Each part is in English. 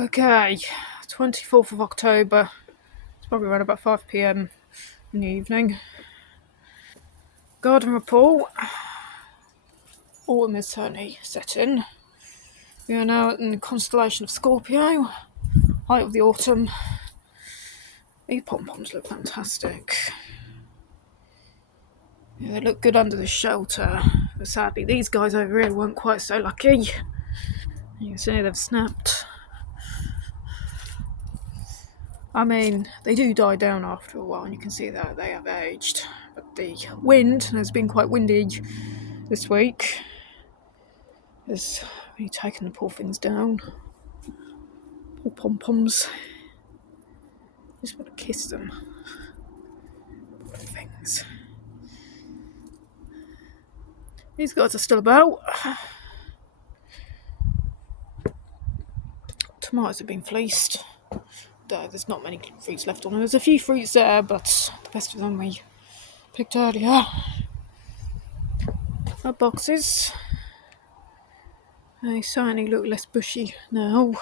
Okay, 24th of October. It's probably around about 5 p.m. in the evening. Garden report. Autumn is certainly setting. We are now in the constellation of Scorpio. Height of the autumn. These pom-poms look fantastic. Yeah, they look good under the shelter. But sadly, these guys over here weren't quite so lucky. You can see they've snapped. I mean, they do die down after a while, and you can see that they have aged. But the wind has been quite windy this week. Has really taken the poor things down. Poor pom-poms. Just want to kiss them. Poor things. These guys are still about. Tomatoes have been fleeced. Though there's not many fruits left on them. There's a few fruits there, but the best of them we picked earlier. Our boxes. They certainly look less bushy now.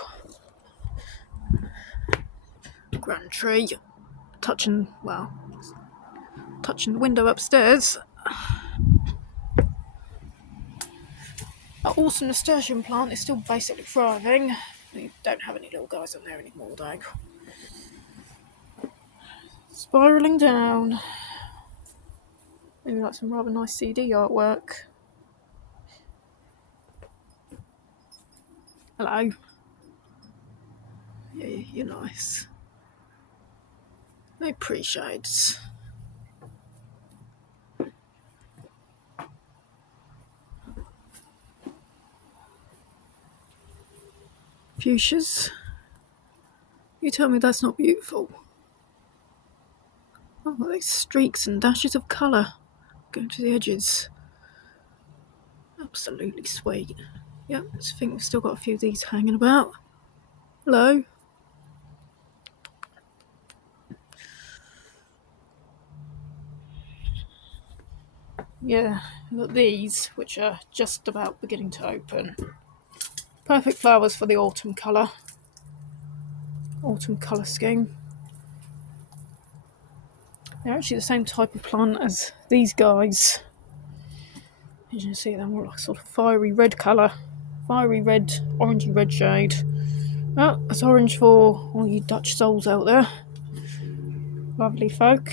Grand tree. Touching the window upstairs. Our awesome nasturtium plant is still basically thriving. We don't have any little guys on there anymore though. Spiralling down. Maybe like some rather nice CD artwork. Hello. Yeah, you're nice. No pre-shades. Fuchsias. You tell me that's not beautiful. Oh, those streaks and dashes of colour going to the edges. Absolutely sweet. Yep, I think we've still got a few of these hanging about. Hello. Yeah, we've got these, which are just about beginning to open. Perfect flowers for the autumn colour. Autumn colour scheme. They're actually the same type of plant as these guys. As you can see, they're more like sort of fiery red colour. Fiery red, orangey red shade. Oh, that's orange for all you Dutch souls out there. Lovely folk.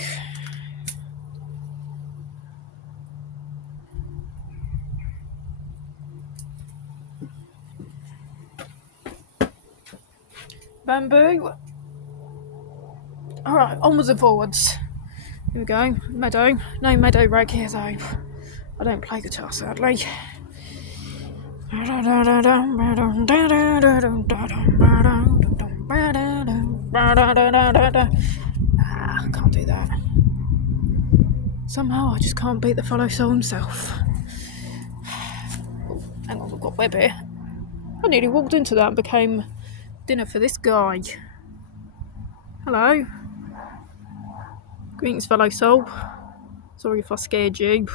Bamboo. Alright, onwards and forwards. Here we go. Meadow. No meadow rag here though. I don't play guitar sadly. Can't do that. Somehow I just can't beat the fellow soul himself. Oh, hang on, we've got web here. I nearly walked into that and became dinner for this guy. Hello. Greetings, fellow soul. Sorry if I scared you.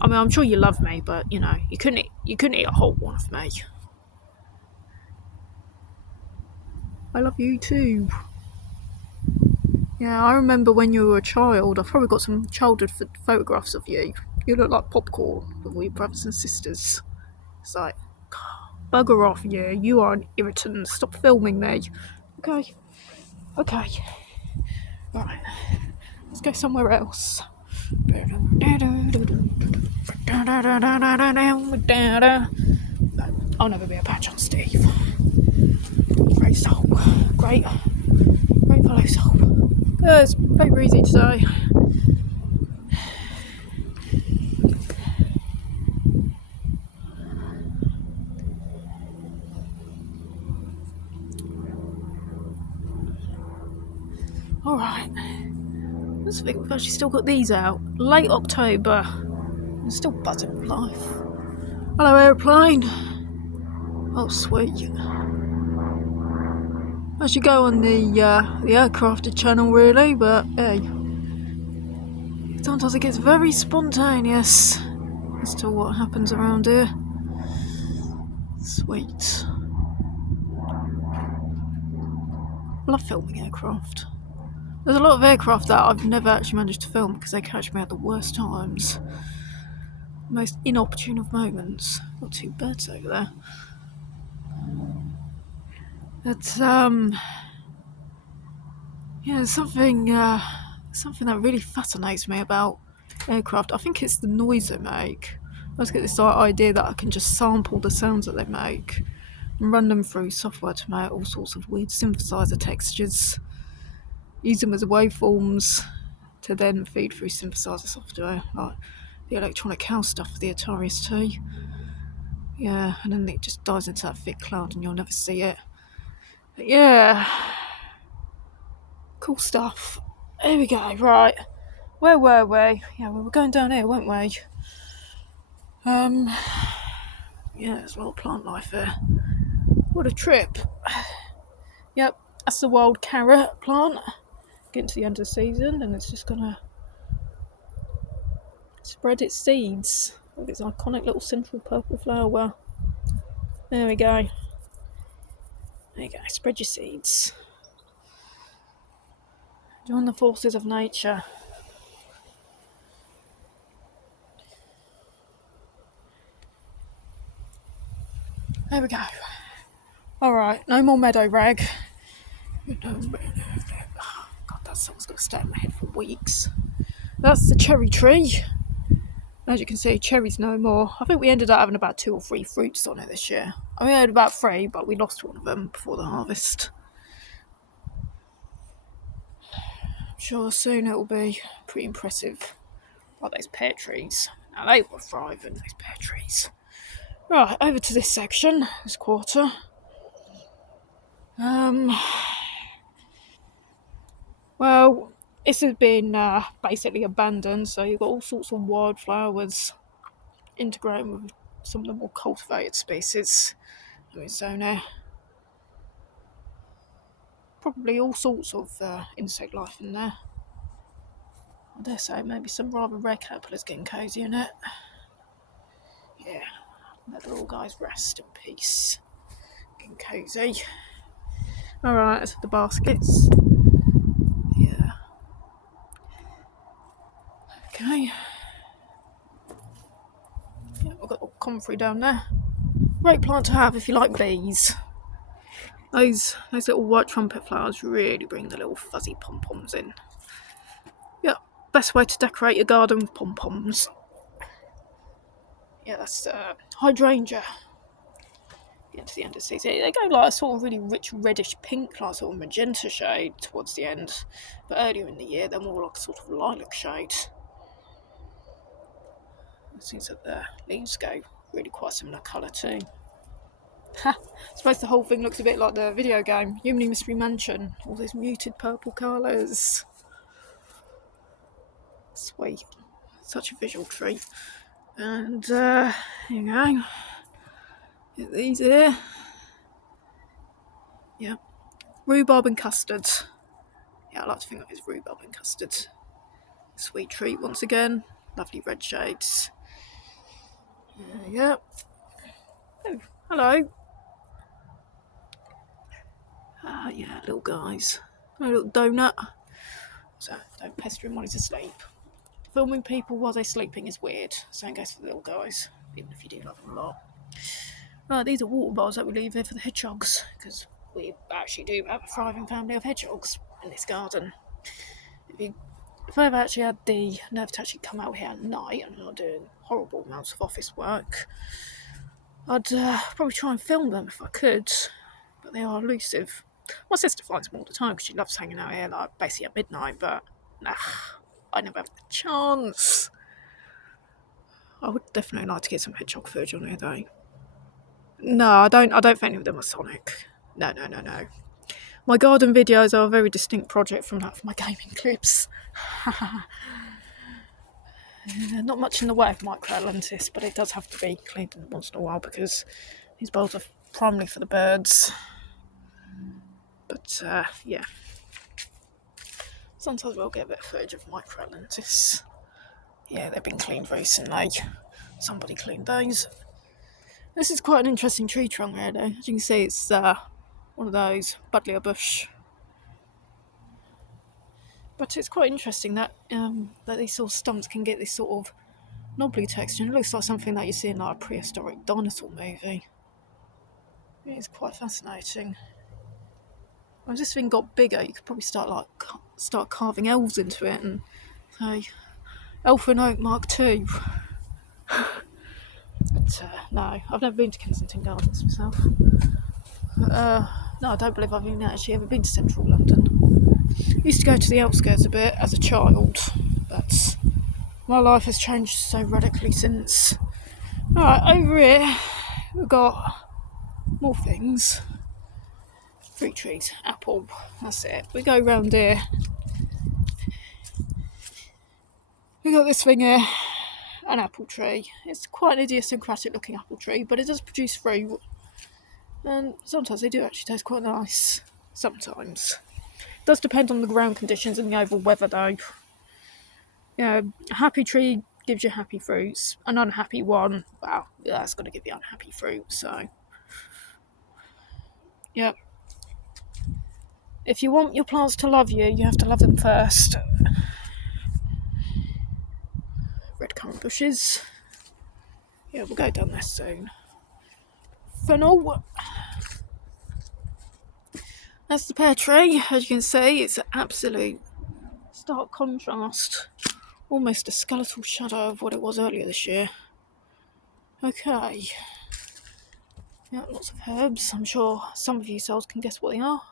I mean, I'm sure you love me, but you know, you couldn't eat a whole one of me. I love you too. Yeah, I remember when you were a child. I've probably got some childhood photographs of you. You look like popcorn with all your brothers and sisters. It's like, bugger off, you. You are an irritant. Stop filming me. Okay. Right. Let's go somewhere else. I'll never be a patch on Steve. Great soul. Great fellow soul. It's very easy to say. Alright. Let's think we've actually still got these out. Late October. I'm still buzzing with life. Hello, aeroplane. Oh, sweet. I should go on the Aircrafted channel, really, but hey. Sometimes it gets very spontaneous as to what happens around here. Sweet. I love filming aircraft. There's a lot of aircraft that I've never actually managed to film because they catch me at the worst times. Most inopportune of moments. Got two birds over there. But yeah, something that really fascinates me about aircraft. I think it's the noise they make. I just get this idea that I can just sample the sounds that they make and run them through software to make all sorts of weird synthesizer textures. Use them as waveforms to then feed through synthesizer software, like the electronic house stuff for the Atari ST. Yeah, and then it just dives into that thick cloud and you'll never see it. But yeah, cool stuff. Here we go, right. Where were we? Yeah, we were going down here, weren't we? Yeah, there's a lot of plant life here. What a trip. Yep, that's the wild carrot plant. Getting to the end of the season and it's just gonna spread its seeds with its iconic little central purple flower. There we go. There you go, spread your seeds. Join the forces of nature. There we go. Alright, no more meadow rag. God, that song's going to stay in my head for weeks. That's the cherry tree. As you can see, cherries no more. I think we ended up having about 2 or 3 fruits on it this year. I mean, we had about 3, but we lost one of them before the harvest. I'm sure soon it will be pretty impressive. Like those pear trees. Now they were thriving, those pear trees. Right, over to this section, this quarter. Well, this has been basically abandoned, so you've got all sorts of wildflowers integrating with some of the more cultivated species. So now, probably all sorts of insect life in there. I dare say maybe some rather rare caterpillars getting cosy in it. Yeah, let the little guys rest in peace. Getting cosy. Alright, that's the baskets. Yeah. Okay. Yeah, we've got comfrey down there. Great plant to have if you like bees. Those little white trumpet flowers really bring the little fuzzy pom-poms in. Yeah, best way to decorate your garden with pom-poms. Yeah, that's hydrangea. Get to the end of the season. They go like a sort of really rich reddish pink, like sort of magenta shade towards the end. But earlier in the year, they're more like a sort of lilac shade. It seems that the leaves go really quite similar colour too. I suppose the whole thing looks a bit like the video game, Human Mystery Mansion. All those muted purple colours. Sweet. Such a visual treat. And here you go. Get these here. Yeah. Rhubarb and custard. Yeah, I like to think of it as rhubarb and custard. Sweet treat once again. Lovely red shades. Yeah. Oh, hello. Yeah, little guys. A little donut. So don't pester him while he's asleep. Filming people while they're sleeping is weird. Same goes for the little guys, even if you do love them a lot. Right, these are water bowls that we leave here for the hedgehogs, because we actually do have a thriving family of hedgehogs in this garden. If I ever actually had the nerve to actually come out here at night and not doing horrible amounts of office work, I'd probably try and film them if I could, but they are elusive. My sister finds them all the time because she loves hanging out here, like basically at midnight, but I never have the chance. I would definitely like to get some hedgehog footage on here though. No, I don't think any of them are Sonic. No. My garden videos are a very distinct project from that for my gaming clips. Not much in the way of micro-atlantis, but it does have to be cleaned once in a while because these bowls are primarily for the birds. But yeah. Sometimes we'll get a bit of footage of micro-atlantis. Yeah, they've been cleaned recently. Somebody cleaned those. This is quite an interesting tree trunk really. As you can see, it's one of those Buddleia bush But it's quite interesting that that these sort of stumps can get this sort of knobbly texture, and it looks like something that you see in like a prehistoric dinosaur movie. It's quite fascinating. As this thing got bigger, you could probably start carving elves into it and say Elfin Oak Mark II. But no, I've never been to Kensington Gardens myself. No, I don't believe I've even actually ever been to central London. I used to go to the outskirts a bit as a child, but my life has changed so radically since. Alright, over here we've got more things. Fruit trees, apple, that's it. We go round here. We got this thing here, an apple tree. It's quite an idiosyncratic looking apple tree, but it does produce fruit. And sometimes they do actually taste quite nice. Sometimes. It does depend on the ground conditions and the overall weather though. A happy tree gives you happy fruits. An unhappy one, well, that's going to give you unhappy fruit, so. Yep. If you want your plants to love you, you have to love them first. Red currant bushes. Yeah, we'll go down there soon. Fennel. That's the pear tree. As you can see, it's an absolute stark contrast. Almost a skeletal shadow of what it was earlier this year. Okay. Yeah, lots of herbs. I'm sure some of you souls can guess what they are.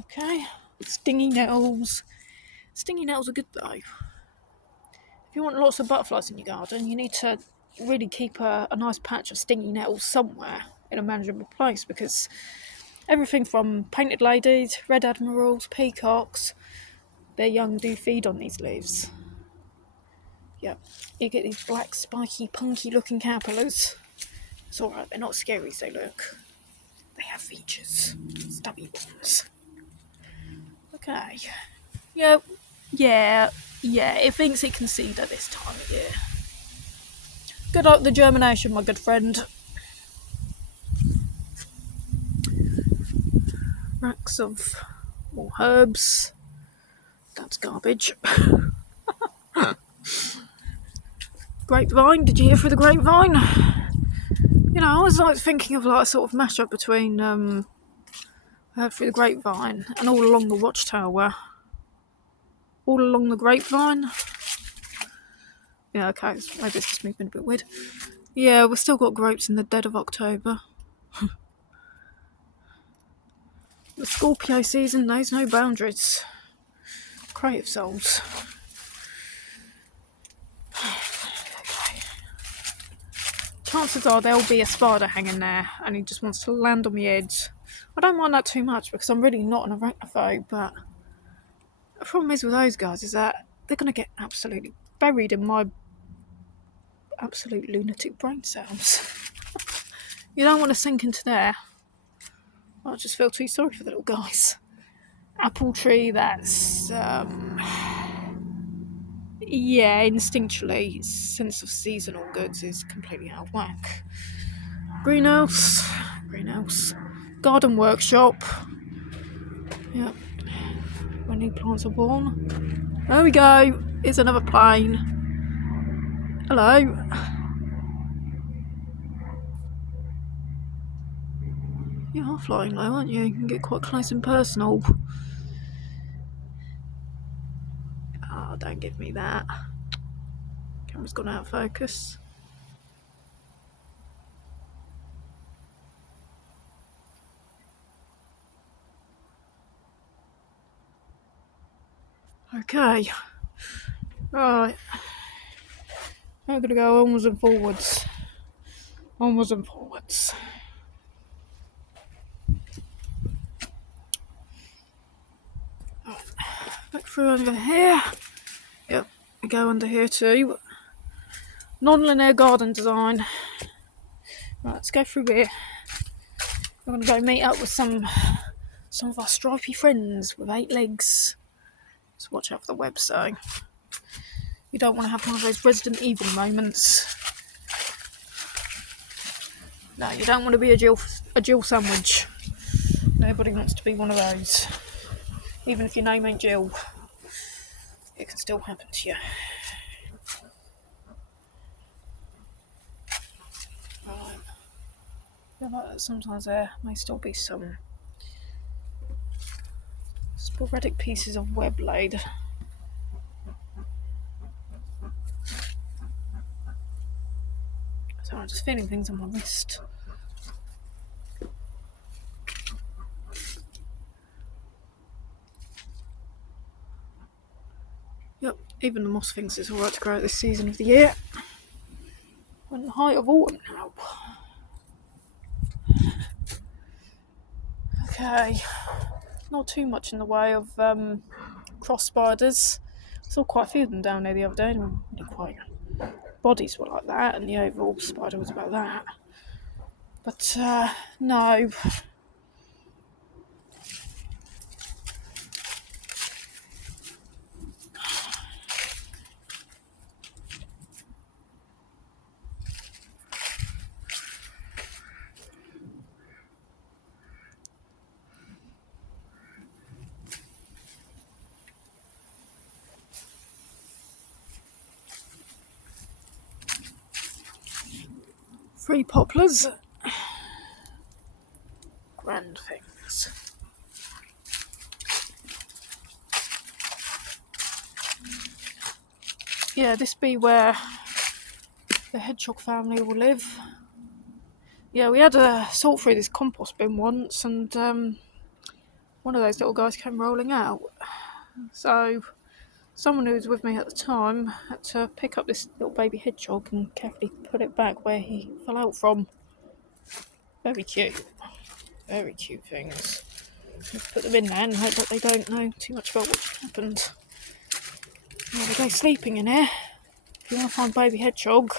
Okay. Stingy nettles. Stingy nettles are good though. If you want lots of butterflies in your garden, you need to really keep a nice patch of stingy nettles somewhere in a manageable place, because everything from painted ladies, red admirals, peacocks, their young do feed on these leaves. Yep. You get these black, spiky, punky looking caterpillars. It's alright, they're not scary as they look. They have features. Stubby ones. Okay. Yeah, it thinks it can seed at this time of year. Good luck with the germination, my good friend. Racks of more herbs. That's garbage. Grapevine, did you hear through the grapevine? You know, I was like thinking of like a sort of mashup between through the grapevine and all along the watchtower. All along the grapevine. Yeah, okay, maybe it's just me being a bit weird. Yeah, we've still got grapes in the dead of October. The Scorpio season knows no boundaries. Creative souls. Okay. Chances are there'll be a spider hanging there and he just wants to land on the edge. I don't mind that too much because I'm really not an arachnophobe, but the problem is with those guys is that they're going to get absolutely buried in my absolute lunatic brain cells. You don't want to sink into there. I just feel too sorry for the little guys. Apple tree, that's instinctually, sense of seasonal goods is completely out of whack. Greenhouse, garden workshop. Yep. When new plants are born. There we go. Here's another plane. Hello. You are flying low, aren't you? You can get quite close and personal. Oh, don't give me that. Camera's gone out of focus. Okay. Right. I'm going to go onwards and forwards. Onwards and forwards. Right. Back through under here. Yep. We go under here too. Non-linear garden design. Right, let's go through here. We're going to go meet up with some of our stripy friends with 8 legs. So watch out for the web, so you don't want to have one of those Resident Evil moments. No, you don't want to be a Jill sandwich. Nobody wants to be one of those. Even if your name ain't Jill, it can still happen to you. Right. I feel like sometimes there may still be some sporadic pieces of web laid. So I'm just feeling things on my wrist. Yep, even the moss thinks it's alright to grow at this season of the year. We're in the height of autumn now. Okay, not too much in the way of cross spiders. I saw quite a few of them down there the other day, and really quite bodies were like that, and the overall spider was about that. But no. Three poplars. Grand things. Yeah, this be where the hedgehog family will live. Yeah, we had a sort through this compost bin once, and one of those little guys came rolling out. So someone who was with me at the time had to pick up this little baby hedgehog and carefully put it back where he fell out from. Very cute. Very cute things. Let's put them in there and hope that they don't know too much about what's happened. There we go, sleeping in here. If you want to find baby hedgehog,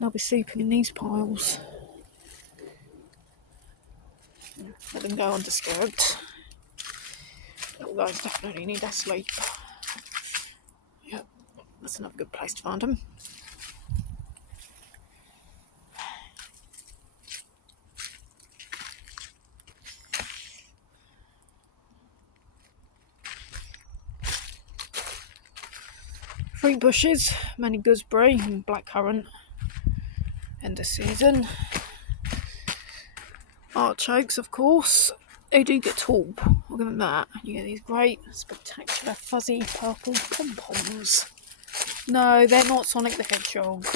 they'll be sleeping in these piles. Let them go undisturbed. Little guys definitely need their sleep. Yep, that's another good place to find them. Fruit bushes, many gooseberry and blackcurrant. End of season. Artichokes, of course. They do get tall, I'll give them that. You get these great, spectacular, fuzzy purple pom-poms. No, they're not Sonic the Hedgehog.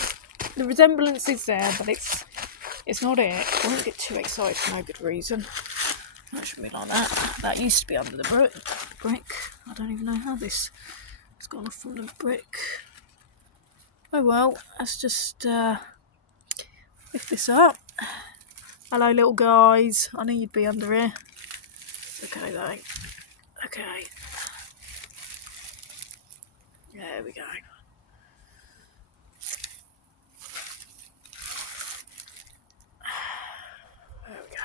The resemblance is there, but it's not it. I won't get too excited for no good reason. That shouldn't be like that. That used to be under the brick. I don't even know how this has gone off from the brick. Oh well, let's just lift this up. Hello, little guys. I knew you'd be under here. Okay, though. Okay. There we go. There we go.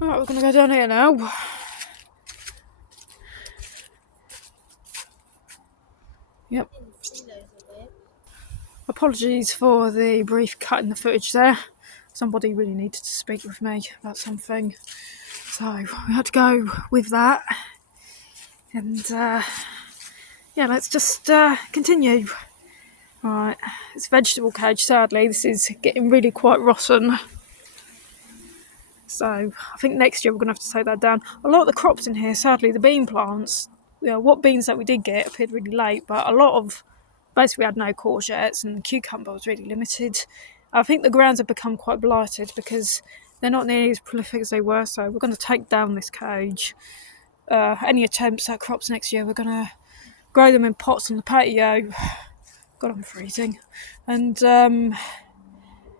Alright, we're going to go down here now. Yep. Apologies for the brief cut in the footage there. Somebody really needed to speak with me about something. So we had to go with that. And yeah, let's just continue. Right, it's a vegetable cage, sadly. This is getting really quite rotten. So I think next year we're going to have to take that down. A lot of the crops in here, sadly, the bean plants, what beans that we did get appeared really late, but a lot of, basically we had no courgettes and cucumber was really limited. I think the grounds have become quite blighted because they're not nearly as prolific as they were, so we're going to take down this cage. Any attempts at crops next year, we're going to grow them in pots on the patio. God, I'm freezing. And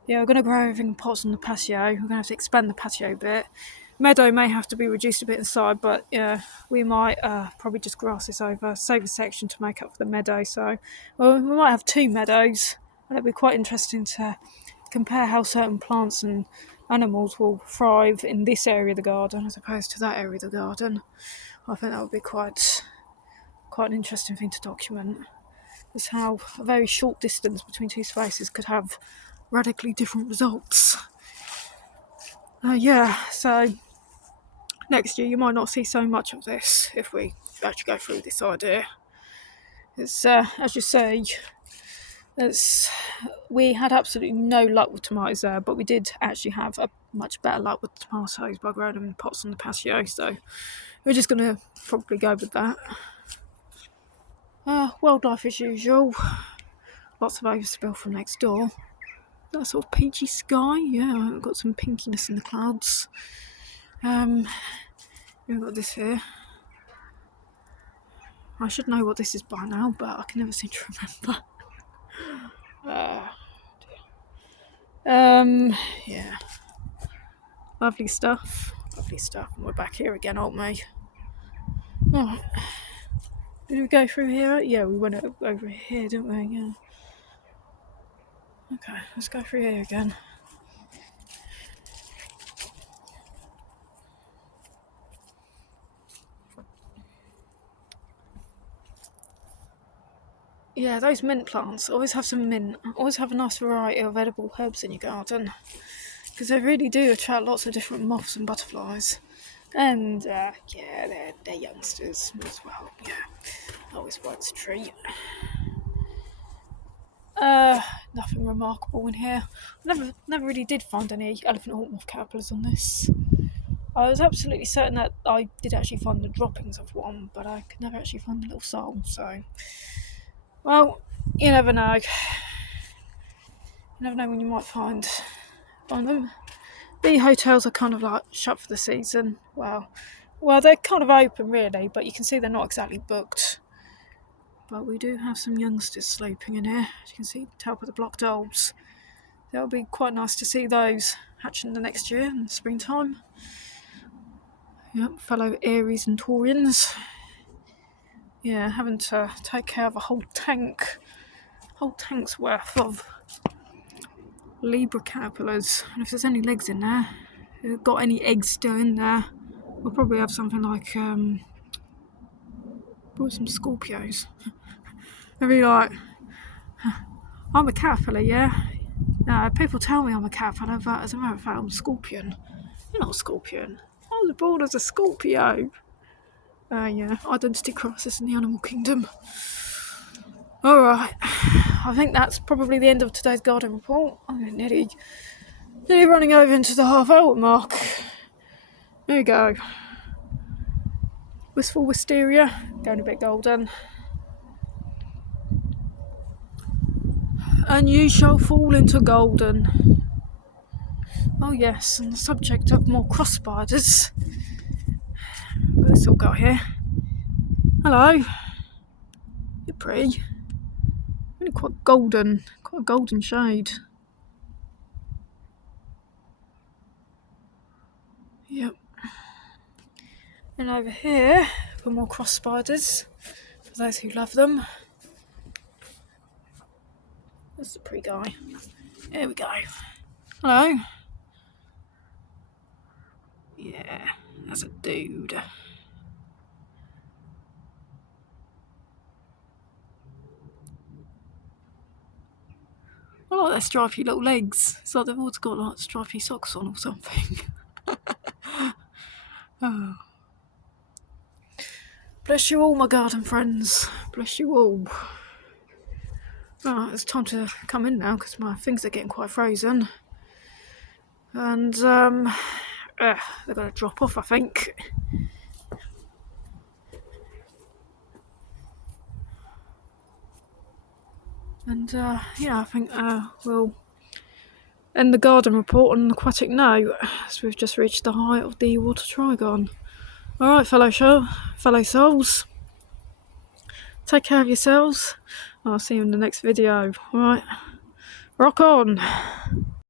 yeah, we're going to grow everything in pots on the patio. We're going to have to expand the patio a bit. Meadow may have to be reduced a bit inside, but yeah, we might probably just grass this over, save a section to make up for the meadow. So, well, we might have two meadows, and it'll be quite interesting to compare how certain plants and animals will thrive in this area of the garden as opposed to that area of the garden. I think that would be quite an interesting thing to document. Is how a very short distance between two spaces could have radically different results. Yeah, so next year you might not see so much of this if we actually go through this idea. It's, as you say, we had absolutely no luck with tomatoes there, but we did actually have a much better luck with tomatoes by growing them in pots on the patio, so we're just going to probably go with that. Wildlife as usual. Lots of overspill from next door. That sort of peachy sky, yeah, I've got some pinkiness in the clouds. We've got this here. I should know what this is by now, but I can never seem to remember. Yeah. Lovely stuff. And we're back here again, aren't we? Oh. Did we go through here? Yeah, we went over here, didn't we? Yeah. Okay, let's go through here again. Yeah, those mint plants, always have some mint. Always have a nice variety of edible herbs in your garden, because they really do attract lots of different moths and butterflies. And yeah, they're youngsters as well. Yeah, always works a treat. Nothing remarkable in here. Never really did find any elephant hawkmoth caterpillars on this. I was absolutely certain that I did actually find the droppings of one, but I could never actually find the little soul. So, well, you never know. You never know when you might find them. The hotels are kind of like shut for the season. Well, they're kind of open really, but you can see they're not exactly booked. But we do have some youngsters sleeping in here. As you can see, tell by the blocked bulbs. That'll be quite nice to see those hatching the next year in the springtime. Yep, fellow Aries and Taurians. Yeah, having to take care of a whole tank's worth of Libra caterpillars. And if there's any legs in there, if they've got any eggs still in there, we'll probably have something like probably some Scorpios. They'll be like, I'm a caterpillar, yeah? People tell me I'm a caterpillar, but as a matter of fact, I'm a scorpion. You're not a scorpion. I was born as a Scorpio. Yeah, identity crisis in the animal kingdom. Alright, I think that's probably the end of today's garden report. I'm nearly running over into the half-hour mark. There you go. Wistful wisteria, going a bit golden. And you shall fall into golden. Oh yes, and the subject of more cross spiders. What's all got here? Hello. You're pretty. Really quite a golden shade. Yep. And over here, for more cross spiders, for those who love them. That's the pretty guy. There we go. Hello. Yeah, that's a dude. I like their stripy little legs. It's like they've always got like stripy socks on or something. Oh. Bless you all, my garden friends. Bless you all. Right, it's time to come in now because my things are getting quite frozen. And they're going to drop off, I think. And I think we'll end the garden report on an aquatic note, as we've just reached the height of the water trigon. Alright, fellow souls, take care of yourselves. I'll see you in the next video. Alright, rock on.